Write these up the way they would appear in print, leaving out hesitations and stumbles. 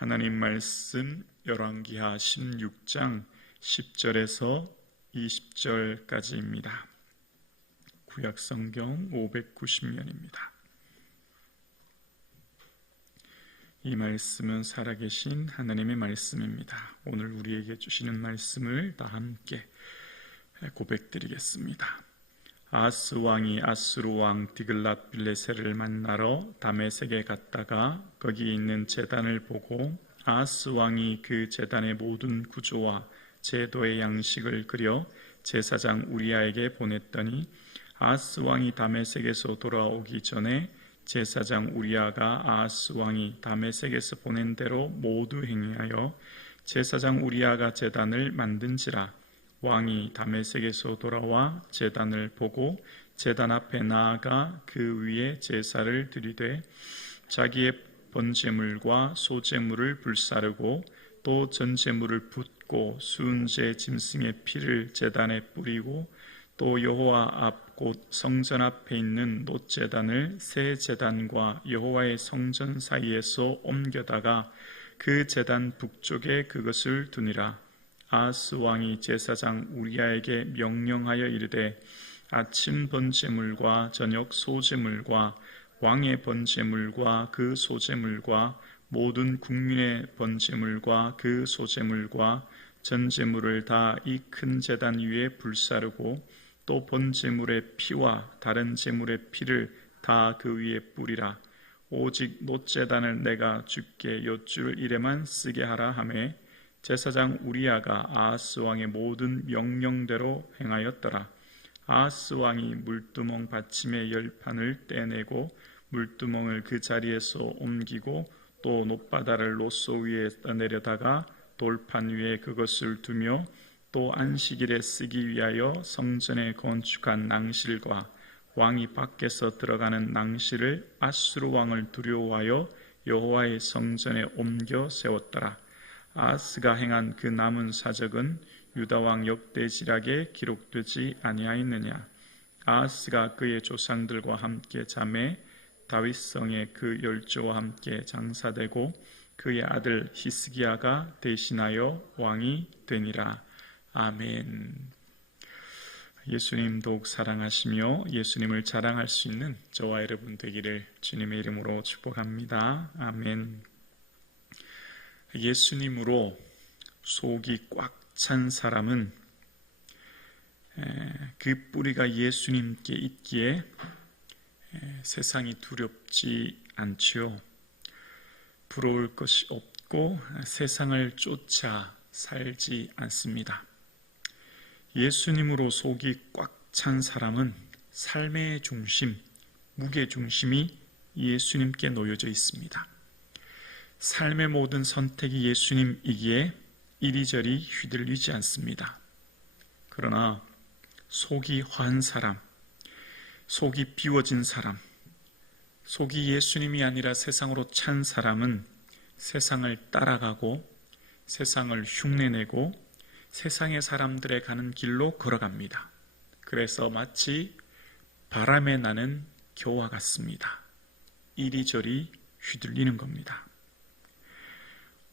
하나님 말씀 열왕기하 16장 10절에서 20절까지입니다. 구약성경 590면입니다. 이 말씀은 살아계신 하나님의 말씀입니다. 오늘 우리에게 주시는 말씀을 다 함께 고백드리겠습니다. 아하스 왕이 아수르 왕 디글랏빌레셀을 만나러 다메섹에 갔다가 거기 있는 제단을 보고 아하스 왕이 그 제단의 모든 구조와 제도의 양식을 그려 제사장 우리아에게 보냈더니 아하스 왕이 다메섹에서 돌아오기 전에 제사장 우리아가 아하스 왕이 다메섹에서 보낸 대로 모두 행하여 제사장 우리아가 제단을 만든지라. 왕이 다메섹에서 돌아와 제단을 보고 제단 앞에 나아가 그 위에 제사를 드리되 자기의 번제물과 소제물을 불사르고 또 전제물을 붓고 순제 짐승의 피를 제단에 뿌리고 또 여호와 앞 곧 성전 앞에 있는 놋제단을 새 제단과 여호와의 성전 사이에서 옮겨다가 그 제단 북쪽에 그것을 두니라. 아하스 왕이 제사장 우리아에게 명령하여 이르되 아침 번제물과 저녁 소제물과 왕의 번제물과 그 소제물과 모든 국민의 번제물과 그 소제물과 전제물을 다 이 큰 제단 위에 불사르고 또 번제물의 피와 다른 제물의 피를 다 그 위에 뿌리라. 오직 놋제단을 내가 주께 여쭐 일에만 쓰게 하라 하매 제사장 우리아가 아하스 왕의 모든 명령대로 행하였더라. 아하스 왕이 물두멍 받침의 열판을 떼내고 물두멍을 그 자리에서 옮기고 또 놋바다를 놋소 위에 떠내려다가 돌판 위에 그것을 두며 또 안식일에 쓰기 위하여 성전에 건축한 낭실과 왕이 밖에서 들어가는 낭실을 아수르 왕을 두려워하여 여호와의 성전에 옮겨 세웠더라. 아하스가 행한 그 남은 사적은 유다왕 역대지락에 기록되지 아니하였느냐. 아하스가 그의 조상들과 함께 잠에 다윗성에 그 열조와 함께 장사되고 그의 아들 히스기야가 대신하여 왕이 되니라. 아멘. 예수님 더욱 사랑하시며 예수님을 자랑할 수 있는 저와 여러분 되기를 주님의 이름으로 축복합니다. 아멘. 예수님으로 속이 꽉 찬 사람은 그 뿌리가 예수님께 있기에 세상이 두렵지 않지요. 부러울 것이 없고 세상을 쫓아 살지 않습니다. 예수님으로 속이 꽉 찬 사람은 삶의 중심, 무게 중심이 예수님께 놓여져 있습니다. 삶의 모든 선택이 예수님이기에 이리저리 휘둘리지 않습니다. 그러나 속이 화한 사람, 속이 비워진 사람, 속이 예수님이 아니라 세상으로 찬 사람은 세상을 따라가고 세상을 흉내내고 세상의 사람들의 가는 길로 걸어갑니다. 그래서 마치 바람에 나는 겨와 같습니다. 이리저리 휘둘리는 겁니다.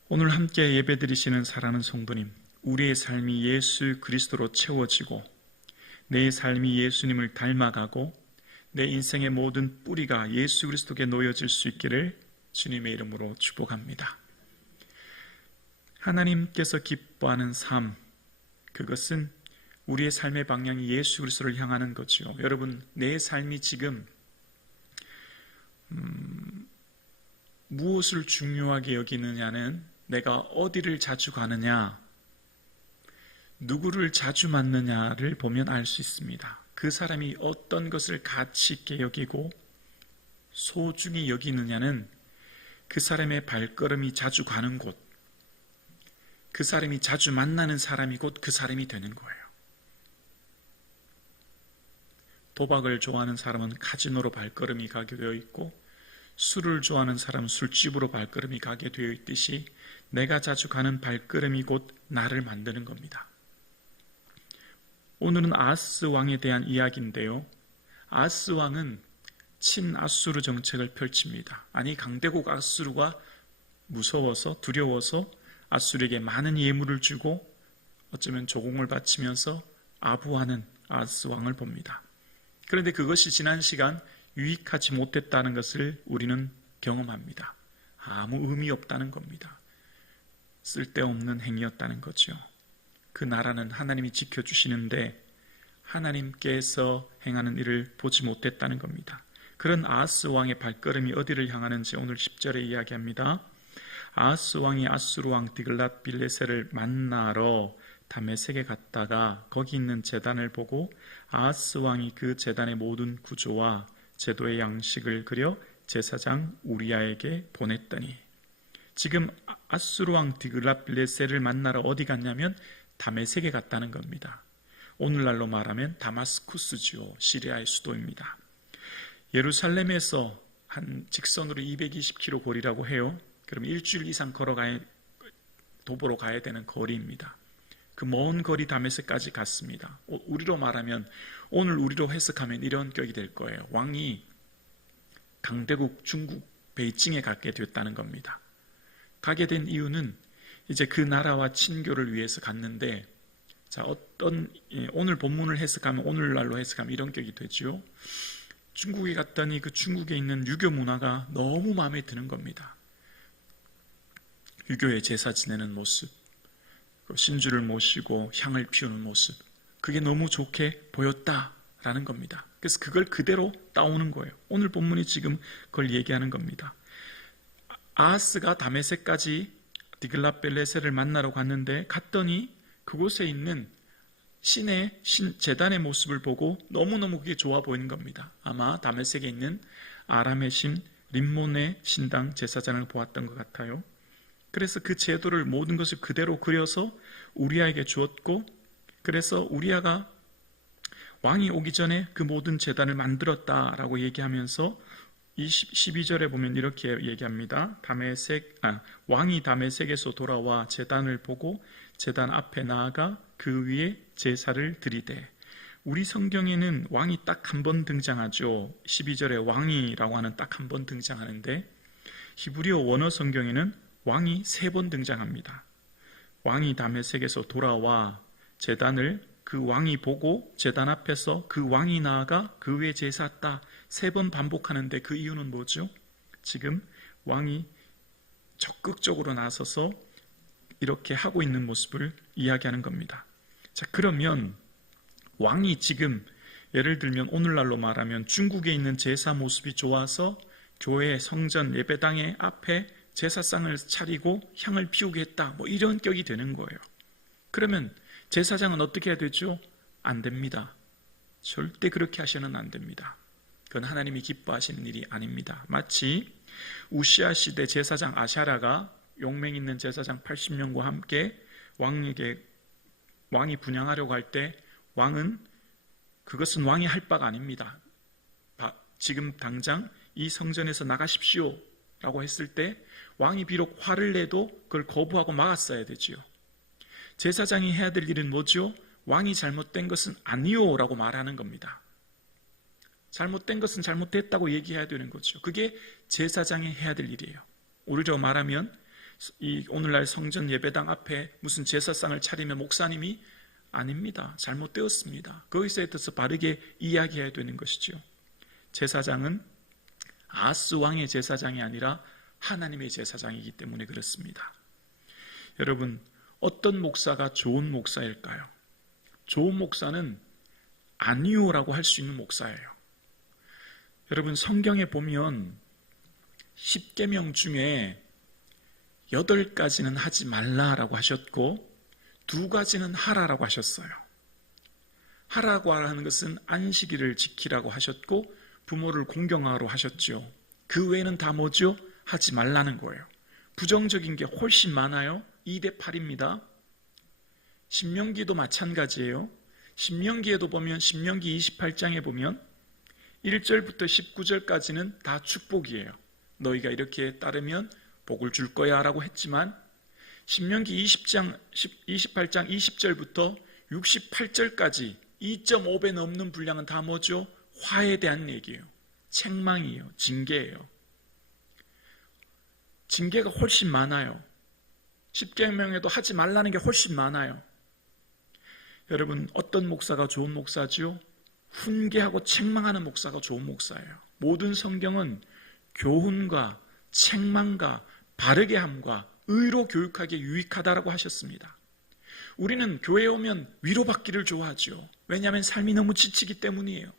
오늘 함께 예배드리시는 사랑하는 성도님, 우리의 삶이 예수 그리스도로 채워지고 내 삶이 예수님을 닮아가고 내 인생의 모든 뿌리가 예수 그리스도께 놓여질 수 있기를 주님의 이름으로 축복합니다. 하나님께서 기뻐하는 삶, 그것은 우리의 삶의 방향이 예수 그리스도를 향하는 거죠. 여러분, 내 삶이 지금 무엇을 중요하게 여기느냐는 내가 어디를 자주 가느냐, 누구를 자주 만느냐를 보면 알 수 있습니다. 그 사람이 어떤 것을 가치 있게 여기고 소중히 여기느냐는 그 사람의 발걸음이 자주 가는 곳, 그 사람이 자주 만나는 사람이 곧 그 사람이 되는 거예요. 도박을 좋아하는 사람은 카지노로 발걸음이 가게 되어 있고 술을 좋아하는 사람은 술집으로 발걸음이 가게 되어 있듯이 내가 자주 가는 발걸음이 곧 나를 만드는 겁니다. 오늘은 아하스 왕에 대한 이야기인데요. 아하스 왕은 친아수르 정책을 펼칩니다. 아니, 강대국 아수르가 무서워서 두려워서 아수르에게 많은 예물을 주고 어쩌면 조공을 바치면서 아부하는 아하스 왕을 봅니다. 그런데 그것이 지난 시간 유익하지 못했다는 것을 우리는 경험합니다. 아무 의미 없다는 겁니다. 쓸데없는 행위였다는 거죠. 그 나라는 하나님이 지켜주시는데 하나님께서 행하는 일을 보지 못했다는 겁니다. 그런 아하스 왕의 발걸음이 어디를 향하는지 오늘 10절에 이야기합니다. 아하스 왕이 아수르 왕 디글랏 빌레셀을 만나러 다메섹에 갔다가 거기 있는 제단을 보고 아하스 왕이 그 제단의 모든 구조와 제도의 양식을 그려 제사장 우리야에게 보냈더니, 지금 아수르 왕 디글랏 빌레셀을 만나러 어디 갔냐면 다메섹에 갔다는 겁니다. 오늘날로 말하면 다마스쿠스지요. 시리아의 수도입니다. 예루살렘에서 한 직선으로 220km 거리라고 해요. 그럼 일주일 이상 도보로 가야 되는 거리입니다. 그 먼 거리 다메섹까지 갔습니다. 우리로 말하면, 오늘 우리로 해석하면 이런 격이 될 거예요. 왕이 강대국 중국 베이징에 가게 됐다는 겁니다. 가게 된 이유는 이제 그 나라와 친교를 위해서 갔는데, 자, 오늘 본문을 해석하면, 오늘날로 해석하면 이런 격이 되죠. 중국에 갔더니 그 중국에 있는 유교 문화가 너무 마음에 드는 겁니다. 유교의 제사 지내는 모습, 신주를 모시고 향을 피우는 모습, 그게 너무 좋게 보였다라는 겁니다. 그래서 그걸 그대로 따오는 거예요. 오늘 본문이 지금 그걸 얘기하는 겁니다. 아하스가 다메섹까지 디글랏 빌레셀을 만나러 갔더니 그곳에 있는 신의 제단의 모습을 보고 너무너무 그게 좋아 보이는 겁니다. 아마 다메섹에 있는 아람의 신 림몬의 신당 제사장을 보았던 것 같아요. 그래서 그 제도를 모든 것을 그대로 그려서 우리야에게 주었고, 그래서 우리야가 왕이 오기 전에 그 모든 제단을 만들었다라고 얘기하면서 12절에 보면 이렇게 얘기합니다. 왕이 다메섹에서 돌아와 제단을 보고 제단 앞에 나아가 그 위에 제사를 드리되. 우리 성경에는 왕이 딱 한 번 등장하죠. 12절에 왕이라고 하는 딱 한 번 등장하는데, 히브리어 원어 성경에는 왕이 3번 등장합니다. 왕이 다메섹에서 돌아와 제단을 그 왕이 보고 제단 앞에서 그 왕이 나아가 그 위에 제사했다. 3번 반복하는데 그 이유는 뭐죠? 지금 왕이 적극적으로 나서서 이렇게 하고 있는 모습을 이야기하는 겁니다. 자, 그러면 왕이 지금 예를 들면 오늘날로 말하면 중국에 있는 제사 모습이 좋아서 교회 성전 예배당의 앞에 제사상을 차리고 향을 피우게 했다, 뭐 이런 격이 되는 거예요. 그러면 제사장은 어떻게 해야 되죠? 안 됩니다. 절대 그렇게 하시면 안 됩니다. 그건 하나님이 기뻐하시는 일이 아닙니다. 마치 우시아 시대 제사장 아샤라가 용맹 있는 제사장 80명과 함께 왕이 분향하려고 할 때 왕은 그것은 왕이 할 바가 아닙니다. 지금 당장 이 성전에서 나가십시오 라고 했을 때 왕이 비록 화를 내도 그걸 거부하고 막았어야 되지요. 제사장이 해야 될 일은 뭐죠? 왕이 잘못된 것은 아니요 라고 말하는 겁니다. 잘못된 것은 잘못됐다고 얘기해야 되는 거죠. 그게 제사장이 해야 될 일이에요. 우리로 말하면 이 오늘날 성전 예배당 앞에 무슨 제사상을 차리면 목사님이 아닙니다. 잘못되었습니다. 거기서에 대해서 바르게 이야기해야 되는 것이죠. 제사장은 아하스 왕의 제사장이 아니라 하나님의 제사장이기 때문에 그렇습니다. 여러분, 어떤 목사가 좋은 목사일까요? 좋은 목사는 아니요라고 할 수 있는 목사예요. 여러분, 성경에 보면 10계명 중에 8가지는 하지 말라라고 하셨고 2가지는 하라라고 하셨어요. 하라고 하는 것은 안식일을 지키라고 하셨고 부모를 공경하라고 하셨죠. 그 외에는 다 뭐죠? 하지 말라는 거예요. 부정적인 게 훨씬 많아요. 2대8입니다. 신명기도 마찬가지예요. 신명기에도 보면 신명기 28장에 보면 1절부터 19절까지는 다 축복이에요. 너희가 이렇게 따르면 복을 줄 거야 라고 했지만 신명기 28장 20절부터 68절까지 2.5배 넘는 분량은 다 뭐죠? 화에 대한 얘기예요. 책망이에요. 징계예요. 징계가 훨씬 많아요. 십계명에도 하지 말라는 게 훨씬 많아요. 여러분, 어떤 목사가 좋은 목사지요? 훈계하고 책망하는 목사가 좋은 목사예요. 모든 성경은 교훈과 책망과 바르게 함과 의로 교육하기에 유익하다라고 하셨습니다. 우리는 교회에 오면 위로받기를 좋아하죠. 왜냐하면 삶이 너무 지치기 때문이에요.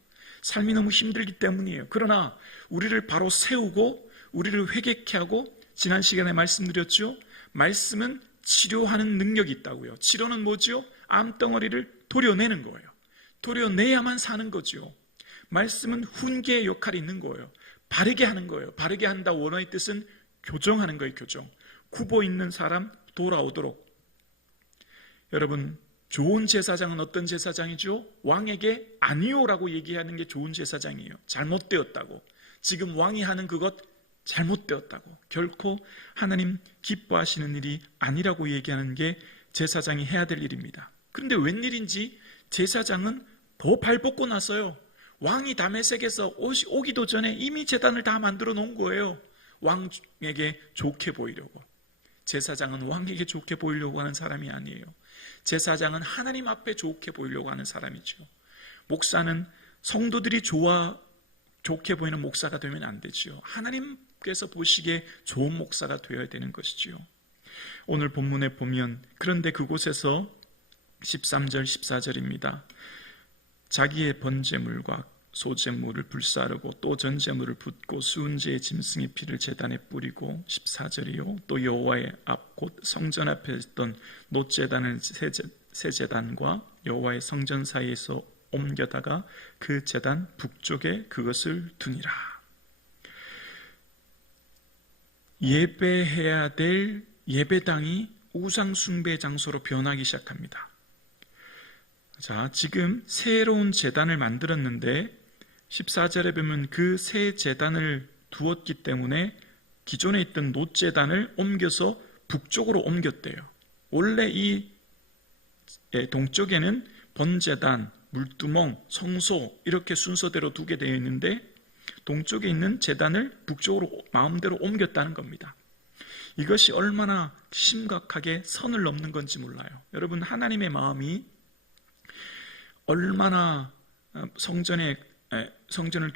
삶이 너무 힘들기 때문이에요. 그러나 우리를 바로 세우고 우리를 회개케 하고, 지난 시간에 말씀드렸죠. 말씀은 치료하는 능력이 있다고요. 치료는 뭐죠? 암덩어리를 도려내는 거예요. 도려내야만 사는 거죠. 말씀은 훈계의 역할이 있는 거예요. 바르게 하는 거예요. 바르게 한다 원어의 뜻은 교정하는 거예요. 교정. 굽어 있는 사람 돌아오도록. 여러분, 좋은 제사장은 어떤 제사장이죠? 왕에게 아니오라고 얘기하는 게 좋은 제사장이에요. 잘못되었다고. 지금 왕이 하는 그것 잘못되었다고. 결코 하나님 기뻐하시는 일이 아니라고 얘기하는 게 제사장이 해야 될 일입니다. 그런데 웬일인지 제사장은 더 발벗고 나서요, 왕이 다메섹에서 오기도 전에 이미 제단을 다 만들어 놓은 거예요. 왕에게 좋게 보이려고. 제사장은 왕에게 좋게 보이려고 하는 사람이 아니에요. 제사장은 하나님 앞에 좋게 보이려고 하는 사람이죠. 목사는 성도들이 좋게 보이는 목사가 되면 안 되죠. 하나님께서 보시기에 좋은 목사가 되어야 되는 것이죠. 오늘 본문에 보면, 그런데 그곳에서 13절 14절입니다. 자기의 번제물과 소제물을 불사르고 또 전제물을 붓고 수은제의 짐승의 피를 제단에 뿌리고, 14절이요, 또 여호와의 앞 곧 성전 앞에 있던 놋제단을 새 제단과 여호와의 성전 사이에서 옮겨다가 그 제단 북쪽에 그것을 두니라. 예배해야 될 예배당이 우상 숭배 장소로 변하기 시작합니다. 자, 지금 새로운 제단을 만들었는데 14절에 보면 그 새 제단을 두었기 때문에 기존에 있던 놋제단을 옮겨서 북쪽으로 옮겼대요. 원래 이 동쪽에는 번제단, 물두멍, 성소 이렇게 순서대로 두게 되어 있는데 동쪽에 있는 제단을 북쪽으로 마음대로 옮겼다는 겁니다. 이것이 얼마나 심각하게 선을 넘는 건지 몰라요. 여러분, 하나님의 마음이 얼마나 성전을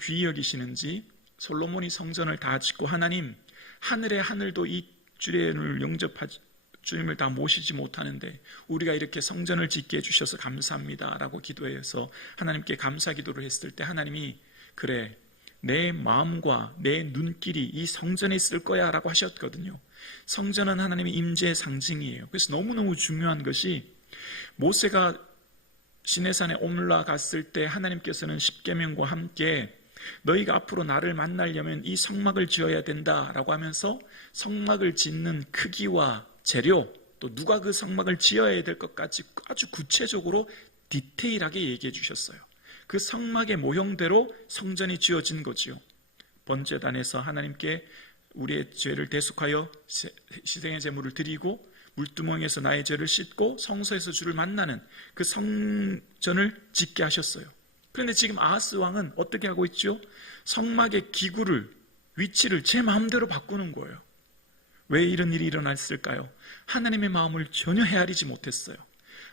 귀히 여기시는지, 솔로몬이 성전을 다 짓고 하나님, 하늘의 하늘도 이 주님을 영접하지, 주님을 다 모시지 못하는데 우리가 이렇게 성전을 짓게 해주셔서 감사합니다 라고 기도해서 하나님께 감사 기도를 했을 때 하나님이 그래, 내 마음과 내 눈길이 이 성전에 있을 거야 라고 하셨거든요. 성전은 하나님의 임재의 상징이에요. 그래서 너무너무 중요한 것이, 모세가 시내산에 올라갔을 때 하나님께서는 십계명과 함께 너희가 앞으로 나를 만나려면 이 성막을 지어야 된다라고 하면서 성막을 짓는 크기와 재료, 또 누가 그 성막을 지어야 될 것까지 아주 구체적으로 디테일하게 얘기해 주셨어요. 그 성막의 모형대로 성전이 지어진 거지요. 번제단에서 하나님께 우리의 죄를 대속하여 희생의 제물을 드리고, 물두멍에서 나의 죄를 씻고, 성소에서 주를 만나는 그 성전을 짓게 하셨어요. 그런데 지금 아하스 왕은 어떻게 하고 있죠? 성막의 기구를, 위치를 제 마음대로 바꾸는 거예요. 왜 이런 일이 일어났을까요? 하나님의 마음을 전혀 헤아리지 못했어요.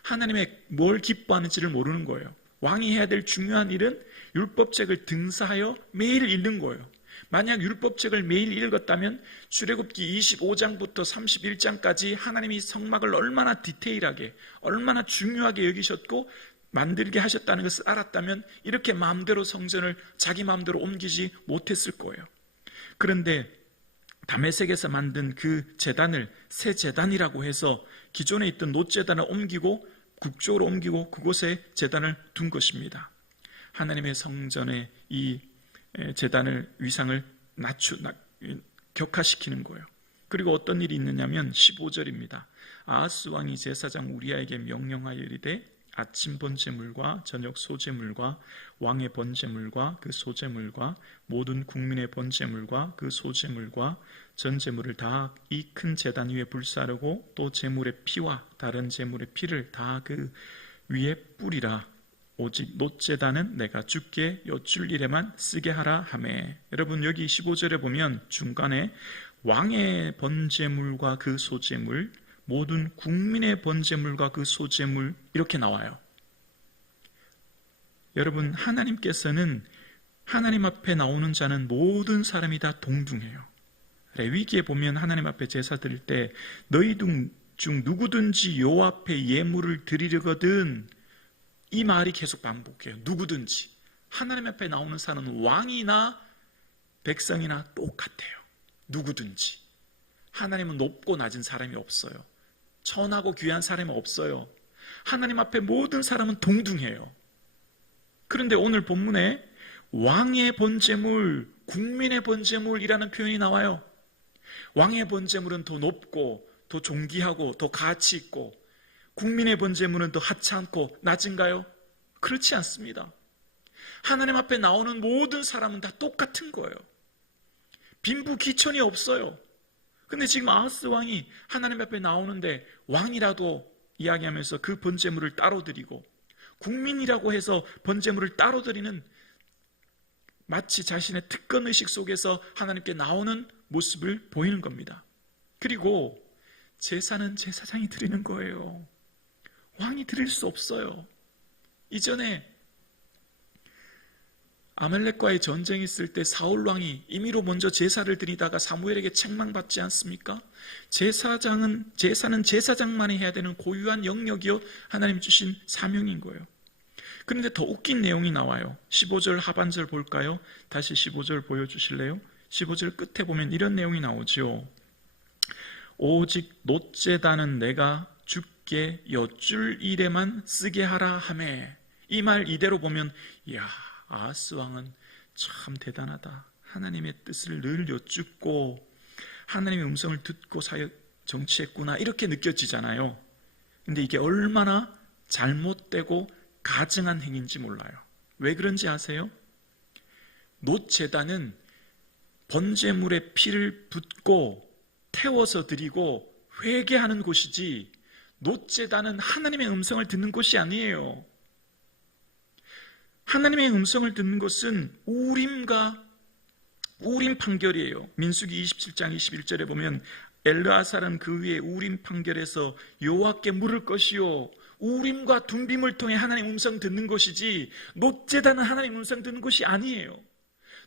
하나님의 뭘 기뻐하는지를 모르는 거예요. 왕이 해야 될 중요한 일은 율법책을 등사하여 매일 읽는 거예요. 만약 율법책을 매일 읽었다면 출애굽기 25장부터 31장까지 하나님이 성막을 얼마나 디테일하게, 얼마나 중요하게 여기셨고 만들게 하셨다는 것을 알았다면 이렇게 마음대로 성전을 자기 마음대로 옮기지 못했을 거예요. 그런데 다메섹에서 만든 그 제단을 새 제단이라고 해서 기존에 있던 놋제단을 옮기고 북쪽으로 옮기고 그곳에 제단을 둔 것입니다. 하나님의 성전에 이 제단을, 위상을 격화시키는 거예요. 그리고 어떤 일이 있느냐면 15절입니다. 아하스 왕이 제사장 우리아에게 명령하여 이르되 아침 번제물과 저녁 소제물과 왕의 번제물과 그 소제물과 모든 국민의 번제물과 그 소제물과 전제물을 다 이 큰 제단 위에 불사르고 또 제물의 피와 다른 제물의 피를 다 그 위에 뿌리라. 오직 놋제단은 내가 주께 여쭐 일에만 쓰게 하라 하매. 여러분, 여기 15절에 보면 중간에 왕의 번제물과 그 소제물, 모든 국민의 번제물과 그 소제물, 이렇게 나와요. 여러분, 하나님께서는 하나님 앞에 나오는 자는 모든 사람이 다 동등해요. 레위기에 보면 하나님 앞에 제사 드릴 때 너희 중 누구든지 요 앞에 예물을 드리려거든, 이 말이 계속 반복해요. 누구든지. 하나님 앞에 나오는 사람은 왕이나 백성이나 똑같아요. 누구든지. 하나님은 높고 낮은 사람이 없어요. 천하고 귀한 사람이 없어요. 하나님 앞에 모든 사람은 동등해요. 그런데 오늘 본문에 왕의 번제물, 국민의 번제물이라는 표현이 나와요. 왕의 번제물은 더 높고 더 존귀하고 더 가치 있고, 국민의 번제물은 더 하찮고 낮은가요? 그렇지 않습니다. 하나님 앞에 나오는 모든 사람은 다 똑같은 거예요. 빈부귀천이 없어요. 근데 지금 아하스 왕이 하나님 앞에 나오는데 왕이라도 이야기하면서 그 번제물을 따로 드리고, 국민이라고 해서 번제물을 따로 드리는, 마치 자신의 특권의식 속에서 하나님께 나오는 모습을 보이는 겁니다. 그리고 제사는 제사장이 드리는 거예요. 왕이 드릴 수 없어요. 이전에 아말렉과의 전쟁이 있을 때 사울 왕이 임의로 먼저 제사를 드리다가 사무엘에게 책망받지 않습니까? 제사는 제사장만이 해야 되는 고유한 영역이요, 하나님 주신 사명인 거예요. 그런데 더 웃긴 내용이 나와요. 15절 하반절 볼까요? 다시 15절 보여주실래요? 15절 끝에 보면 이런 내용이 나오죠. 오직 놋제단은 내가 주께 여쭐 일에만 쓰게 하라 하매. 이 말 이대로 보면, 이야, 아하스 왕은 참 대단하다. 하나님의 뜻을 늘 여쭙고 하나님의 음성을 듣고 정치했구나, 이렇게 느껴지잖아요. 근데 이게 얼마나 잘못되고 가증한 행위인지 몰라요. 왜 그런지 아세요? 놋제단은 번제물에 피를 붓고 태워서 드리고 회개하는 곳이지, 놋제단은 하나님의 음성을 듣는 곳이 아니에요. 하나님의 음성을 듣는 것은 우림 판결이에요. 민수기 27장 21절에 보면 엘르아살은 그 위에 우림 판결에서 여호와께 물을 것이요, 우림과 둠빔을 통해 하나님 음성 듣는 것이지, 놋제단은 하나님 음성 듣는 것이 아니에요.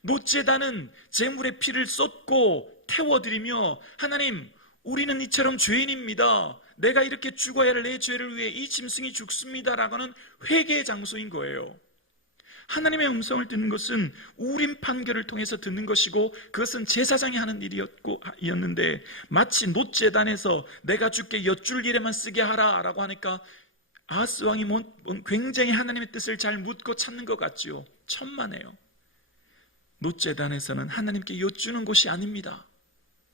놋제단은 제물의 피를 쏟고 태워드리며, 하나님, 우리는 이처럼 죄인입니다. 내가 이렇게 죽어야 할 내 죄를 위해 이 짐승이 죽습니다라고 하는 회개의 장소인 거예요. 하나님의 음성을 듣는 것은 우림 판결을 통해서 듣는 것이고, 그것은 제사장이 하는 일이었는데, 마치 놋제단에서 내가 주께 여쭐 일에만 쓰게 하라라고 하니까 아하스 왕이 굉장히 하나님의 뜻을 잘 묻고 찾는 것 같죠. 천만에요. 놋제단에서는 하나님께 여쭈는 곳이 아닙니다.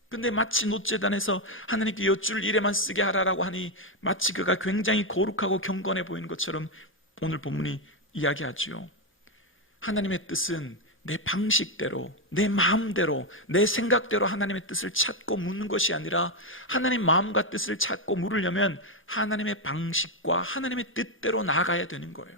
근데 마치 놋제단에서 하나님께 여쭐 일에만 쓰게 하라라고 하니 마치 그가 굉장히 거룩하고 경건해 보이는 것처럼 오늘 본문이 이야기하죠. 하나님의 뜻은 내 방식대로, 내 마음대로, 내 생각대로 하나님의 뜻을 찾고 묻는 것이 아니라, 하나님 마음과 뜻을 찾고 물으려면 하나님의 방식과 하나님의 뜻대로 나아가야 되는 거예요.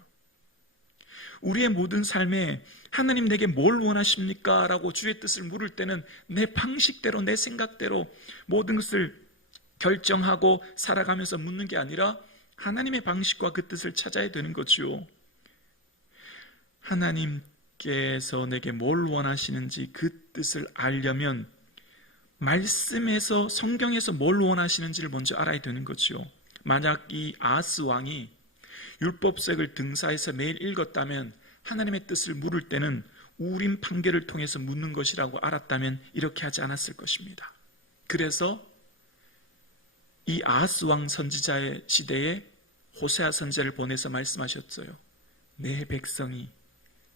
우리의 모든 삶에 하나님 내게 뭘 원하십니까? 라고 주의 뜻을 물을 때는 내 방식대로, 내 생각대로 모든 것을 결정하고 살아가면서 묻는 게 아니라 하나님의 방식과 그 뜻을 찾아야 되는 거죠. 하나님께서 내게 뭘 원하시는지 그 뜻을 알려면 말씀에서, 성경에서 뭘 원하시는지를 먼저 알아야 되는 거죠. 만약 이 아하스 왕이 율법책을 등사해서 매일 읽었다면, 하나님의 뜻을 물을 때는 우림 판결을 통해서 묻는 것이라고 알았다면 이렇게 하지 않았을 것입니다. 그래서 이 아하스 왕 선지자의 시대에 호세아 선지자를 보내서 말씀하셨어요. 내 백성이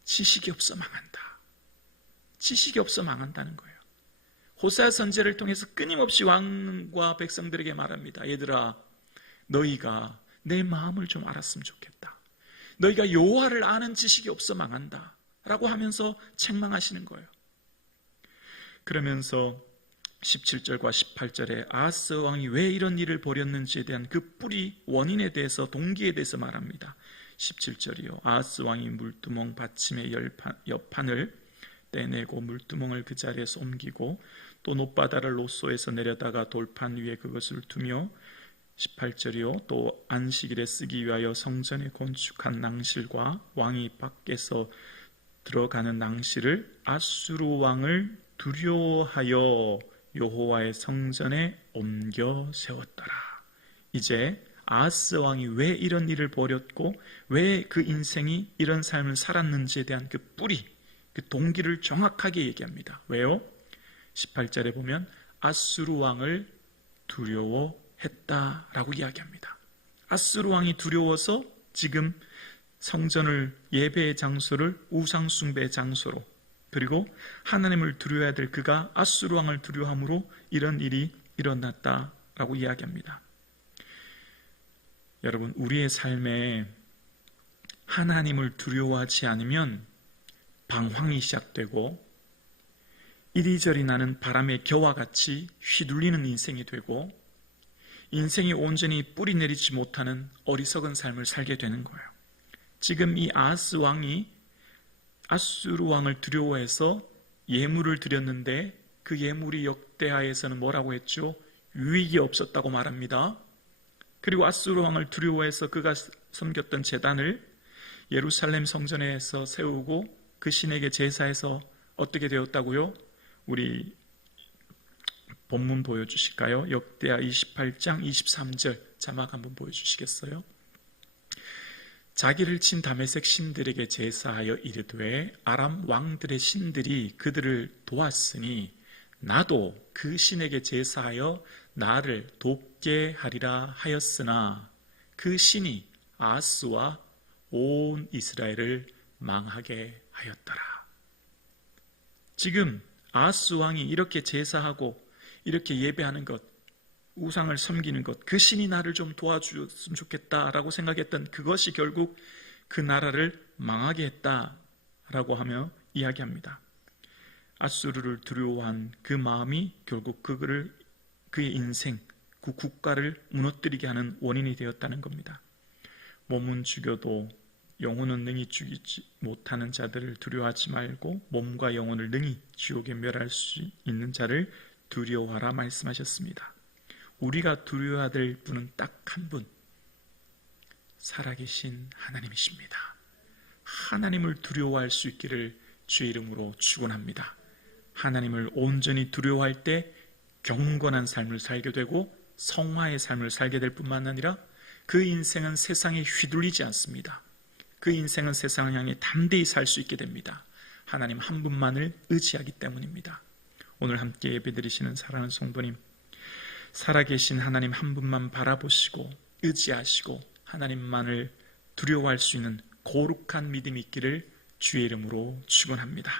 지식이 없어 망한다. 지식이 없어 망한다는 거예요. 호세아 선지자를 통해서 끊임없이 왕과 백성들에게 말합니다. 얘들아, 너희가 내 마음을 좀 알았으면 좋겠다. 너희가 여호와를 아는 지식이 없어 망한다 라고 하면서 책망하시는 거예요. 그러면서 17절과 18절에 아하스 왕이 왜 이런 일을 벌였는지에 대한 그 뿌리, 원인에 대해서, 동기에 대해서 말합니다. 17절이요. 아하스 왕이 물두멍 받침의 옆판을 떼내고 물두멍을 그 자리에서 옮기고 또 높바다를 롯소에서 내려다가 돌판 위에 그것을 두며 18절이요. 또 안식일에 쓰기 위하여 성전에 건축한 낭실과 왕이 밖에서 들어가는 낭실을 아수르 왕을 두려워하여 여호와의 성전에 옮겨 세웠더라. 이제 아하스 왕이 왜 이런 일을 벌였고 왜 그 인생이 이런 삶을 살았는지에 대한 그 뿌리, 그 동기를 정확하게 얘기합니다. 왜요? 18절에 보면 아수르 왕을 두려워했다라고 이야기합니다. 아수르 왕이 두려워서 지금 성전을 예배의 장소를 우상 숭배의 장소로, 그리고 하나님을 두려워해야 될 그가 아수르 왕을 두려워함으로 이런 일이 일어났다라고 이야기합니다. 여러분, 우리의 삶에 하나님을 두려워하지 않으면 방황이 시작되고 이리저리 나는 바람의 겨와 같이 휘둘리는 인생이 되고 인생이 온전히 뿌리 내리지 못하는 어리석은 삶을 살게 되는 거예요. 지금 이 아하스 왕이 아수르 왕을 두려워해서 예물을 드렸는데 그 예물이 역대하에서는 뭐라고 했죠? 유익이 없었다고 말합니다. 그리고 아수르 왕을 두려워해서 그가 섬겼던 제단을 예루살렘 성전에서 세우고 그 신에게 제사해서 어떻게 되었다고요? 우리 본문 보여주실까요? 역대하 28장 23절 자막 한번 보여주시겠어요? 자기를 친 다메섹 신들에게 제사하여 이르되 아람 왕들의 신들이 그들을 도왔으니 나도 그 신에게 제사하여 나를 돕게 하리라 하였으나 그 신이 아하스와 온 이스라엘을 망하게 하였더라. 지금 아하스 왕이 이렇게 제사하고 이렇게 예배하는 것, 우상을 섬기는 것, 그 신이 나를 좀 도와주었으면 좋겠다라고 생각했던 그것이 결국 그 나라를 망하게 했다라고 하며 이야기합니다. 아수르를 두려워한 그 마음이 결국 그의 인생, 그 국가를 무너뜨리게 하는 원인이 되었다는 겁니다. 몸은 죽여도 영혼은 능히 죽이지 못하는 자들을 두려워하지 말고 몸과 영혼을 능히 지옥에 멸할 수 있는 자를 두려워하라 말씀하셨습니다. 우리가 두려워해야 될 분은 딱 한 분, 살아계신 하나님이십니다. 하나님을 두려워할 수 있기를 주의 이름으로 축원합니다. 하나님을 온전히 두려워할 때 경건한 삶을 살게 되고 성화의 삶을 살게 될 뿐만 아니라 그 인생은 세상에 휘둘리지 않습니다. 그 인생은 세상을 향해 담대히 살 수 있게 됩니다. 하나님 한 분만을 의지하기 때문입니다. 오늘 함께 예배드리시는 사랑하는 성도님, 살아계신 하나님 한 분만 바라보시고 의지하시고 하나님만을 두려워할 수 있는 거룩한 믿음이 있기를 주의 이름으로 축원합니다.